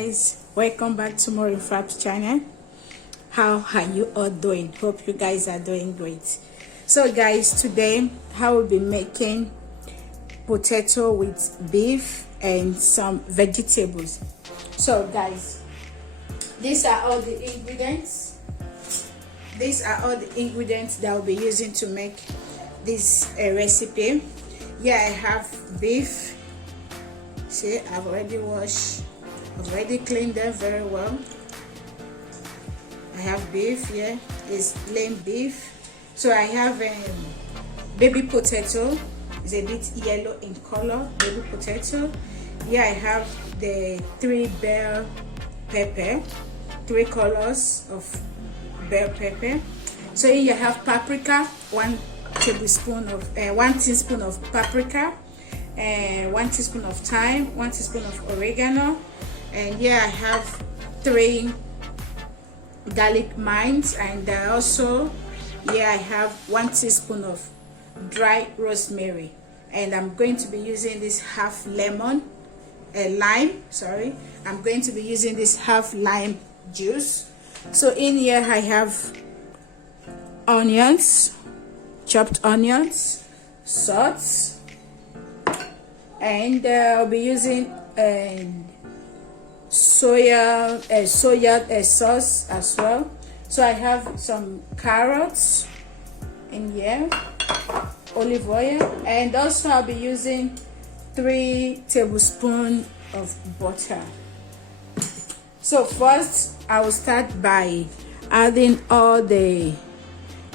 guys, welcome back to more Fabs channel. How are you all doing? Hope you guys are doing great. So guys, today I will be making potato with beef and some vegetables. So guys, these are all the ingredients. These are all the ingredients that I'll be using to make this recipe. Yeah, I have beef. See, I've already washed, I've already cleaned them very well. I have beef here, it's lean beef. So I have baby potato, it's a bit yellow in color, baby potato. Here I have the 3 bell pepper, 3 colors of bell pepper. So here you have paprika, 1 teaspoon of paprika, and 1 teaspoon of thyme, 1 teaspoon of oregano, and here I have 3 garlic minds, and also here I have 1 teaspoon of dry rosemary. And I'm going to be using this half lemon, lime, sorry, I'm going to be using this half lime juice. So in here I have onions, chopped onions, salt, and I'll be using soya sauce as well. So I have some carrots in here, olive oil, and also I'll be using 3 tablespoons of butter. So first I will start by adding all the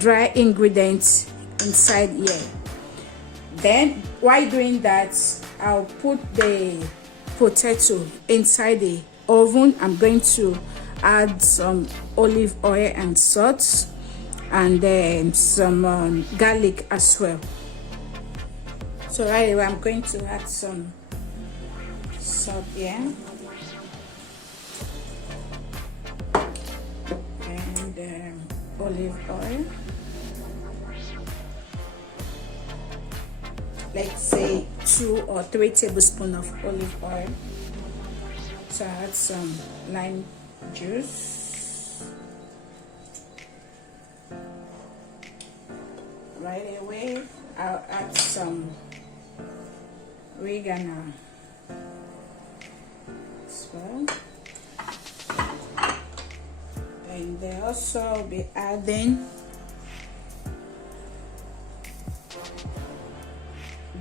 dry ingredients inside here. Then while doing that, I'll put the potato inside the oven. I'm going to add some olive oil and salt, and then some garlic as well. So right away I'm going to add some salt here, and olive oil. Let's say 2 or 3 tablespoons of olive oil. So I add some lime juice. Right away I'll add some oregano as well, and they also be adding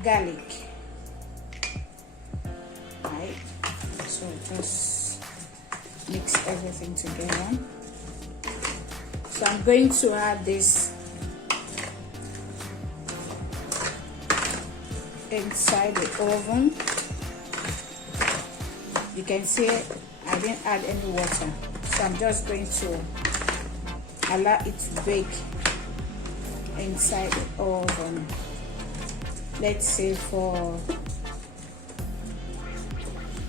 garlic, right? So just mix everything together. So I'm going to add this inside the oven. You can see I didn't add any water, so I'm just going to allow it to bake inside the oven, let's say for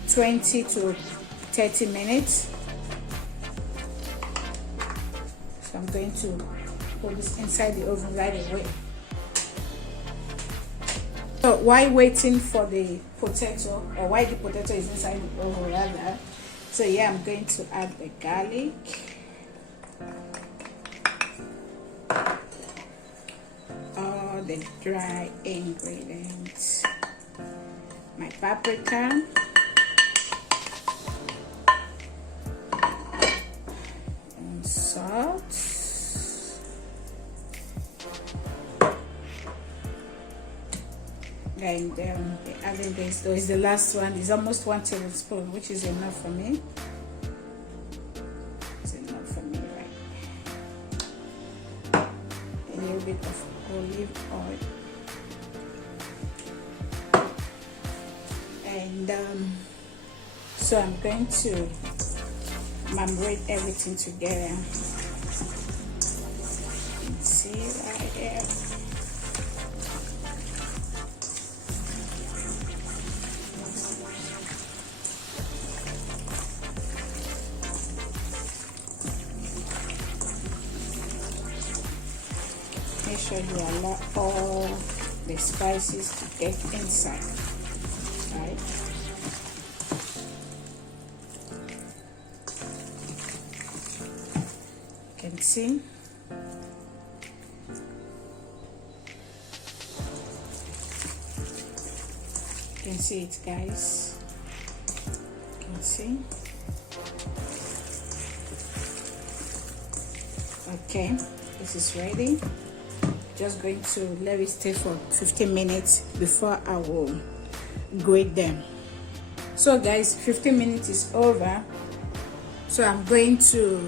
20 to 30 minutes. So I'm going to put this inside the oven right away. So while waiting for the potato, or while the potato is inside the oven rather, so yeah, I'm going to add the garlic, all the dry ingredients, my paprika, and salt, and adding this, though is the last one, is almost 1 tablespoon, which is enough for me. It's enough for me, right? A little bit of olive oil, and so I'm going to marinate everything together. You can see right there. Make sure you allow all the spices to get inside, right? can see. You can see it, guys. You can see. Okay, this is ready. Just going to let it stay for 15 minutes before I will grate them. So guys, 15 minutes is over. So I'm going to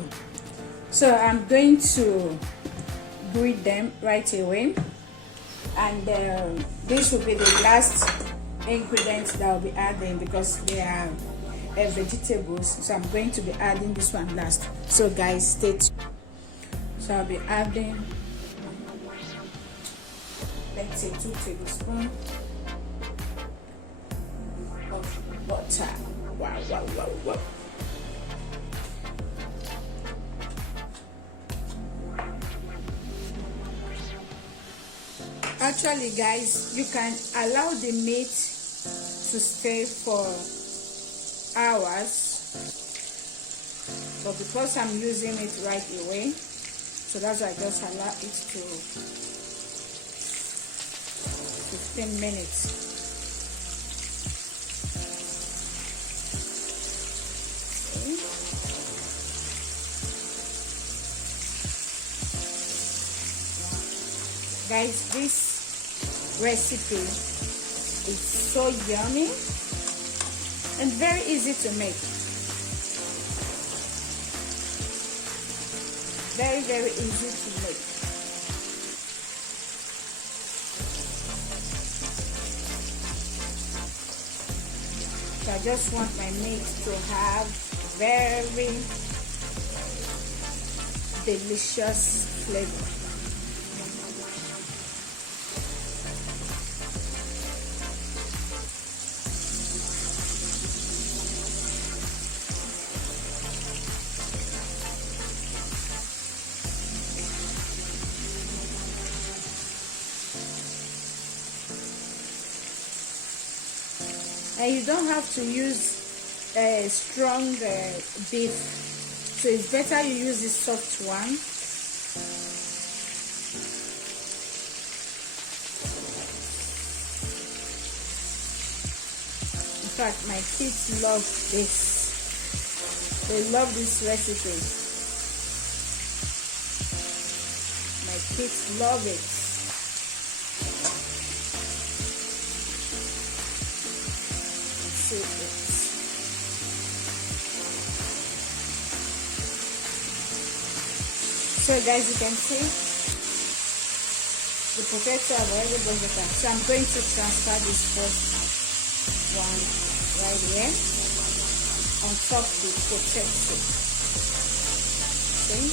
grate them right away, and this will be the last ingredients that I'll be adding because they are vegetables. So I'm going to be adding this one last. So guys, stay tuned. So I'll be adding, let's say, 2 tablespoons of butter. Wow, wow, wow, wow. Actually, guys, you can allow the meat to stay for hours, but because I'm using it right away, so that's why I just allow it to 15 minutes. Okay. Guys, this recipe is so yummy and very easy to make. Very, very easy to make. So I just want my meat to have very delicious flavor. And you don't have to use a strong beef, so it's better you use this soft one. In fact, my kids love this. They love this recipe. My kids love it. So guys, you can see the potato I've already done with that. So I'm going to transfer this first one right here on top of the potato. Okay.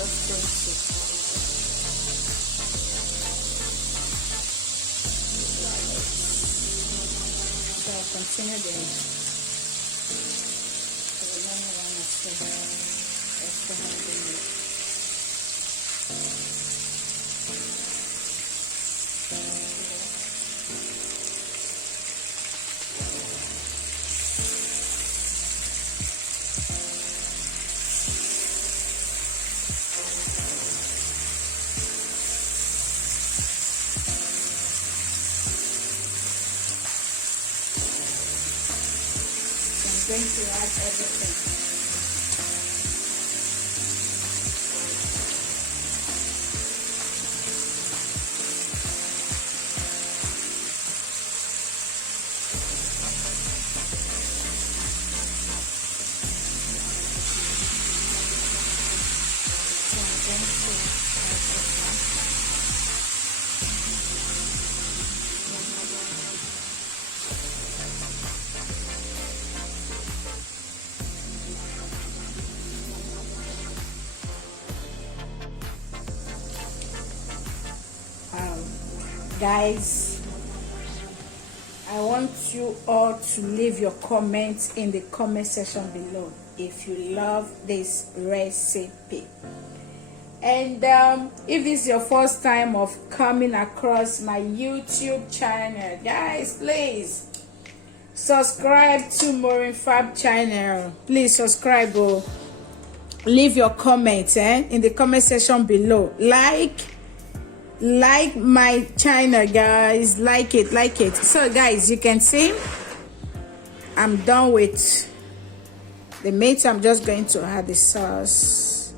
Just going to continue the remaining one is extra handling. Going to add everything. So I'm going to add everything. Guys, I want you all to leave your comments in the comment section below if you love this recipe. And if this is your first time of coming across my YouTube channel, guys, please subscribe to Maureen Fab channel. Please subscribe. Leave your comments in the comment section below. Like my channel, guys. Like it. So guys, you can see I'm done with the meat. I'm just going to add the sauce.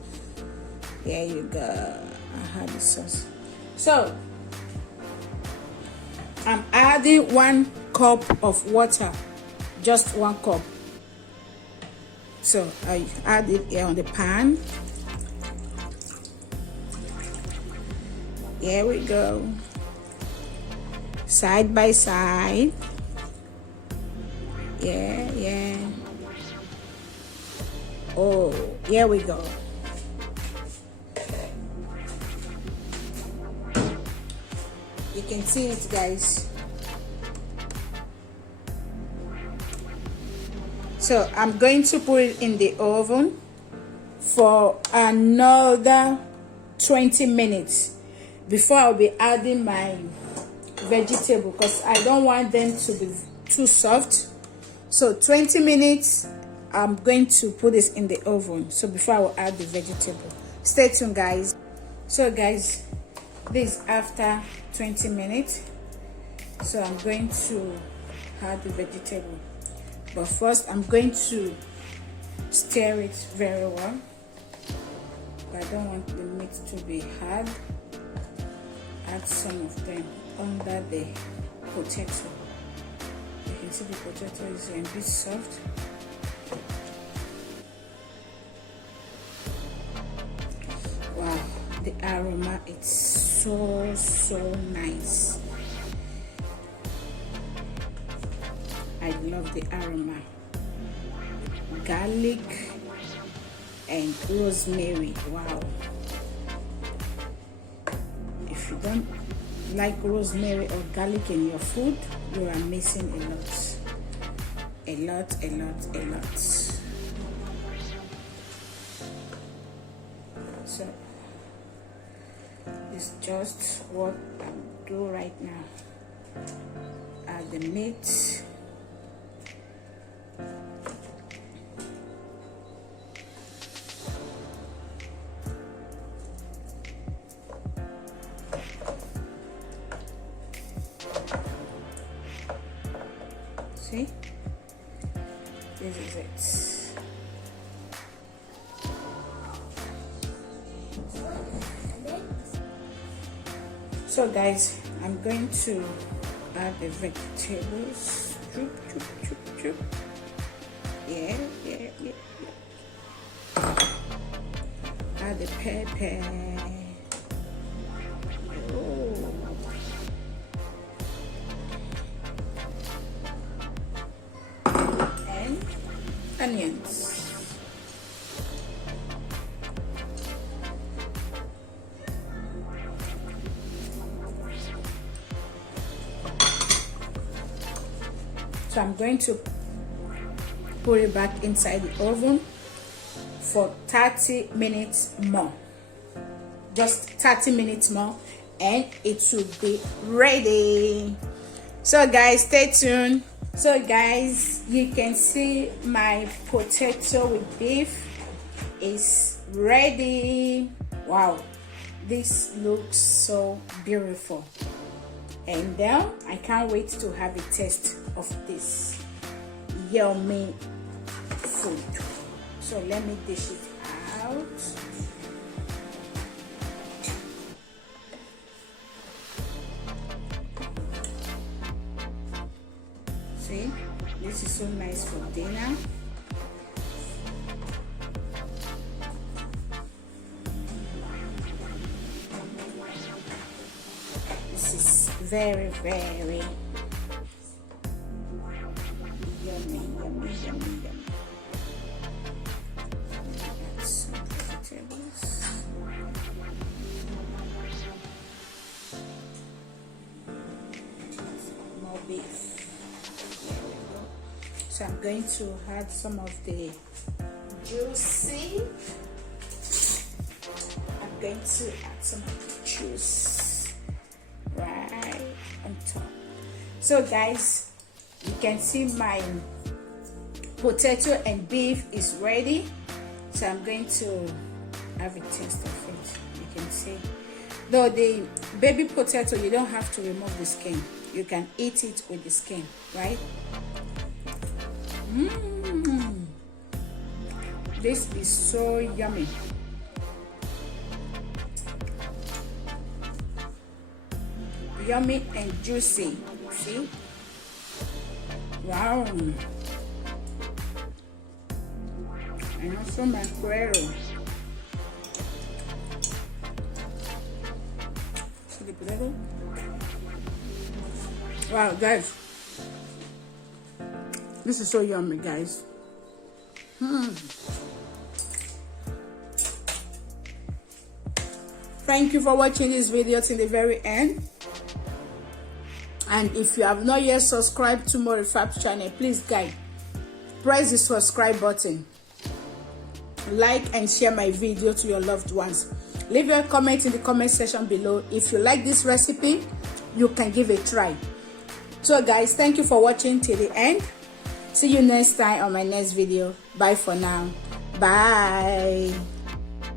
Here you go. I add the sauce. So I'm adding 1 cup of water, just 1 cup. So I add it here on the pan. Here we go. Side by side. Yeah. Oh, here we go. You can see it, guys. So I'm going to put it in the oven for another 20 minutes before I'll be adding my vegetable, because I don't want them to be too soft. So 20 minutes I'm going to put this in the oven, so before I will add the vegetable. Stay tuned, guys. So guys, this is after 20 minutes. So I'm going to add the vegetable, but first I'm going to stir it very well. I don't want the meat to be hard. Add some of them under the potato. You can see the potato is a bit soft. Wow, the aroma, it's so nice. I love the aroma. Garlic and rosemary. Wow. If you don't like rosemary or garlic in your food, you are missing a lot. So it's just what I'm doing right now. Add the meat. See, this is it. So guys, I'm going to add the vegetables. Choop. Yeah. Add the pepper. Onions. So I'm going to put it back inside the oven for 30 minutes more. Just 30 minutes more and it should be ready. So guys, stay tuned. So guys, you can see my potato with beef is ready. Wow, this looks so beautiful. And now I can't wait to have a taste of this yummy food. So let me dish it out. See, this is so nice for dinner. This is very yummy. Add some vegetables. More beef. So I'm going to add some of the juicy. I'm going to add some juice right on top. So guys, you can see my potato and beef is ready. So I'm going to have a taste of it. You can see, though the baby potato, you don't have to remove the skin. You can eat it with the skin, right? This is so yummy. Yummy and juicy. See? Wow. And also my cuero. See the potato? Wow, guys. This is so yummy, guys. Thank you for watching this video till the very end. And if you have not yet subscribed to my Fabs channel, please guys, press the subscribe button. Like and share my video to your loved ones. Leave your comment in the comment section below. If you like this recipe, you can give it a try. So guys, thank you for watching till the end. See you next time on my next video. Bye for now. Bye.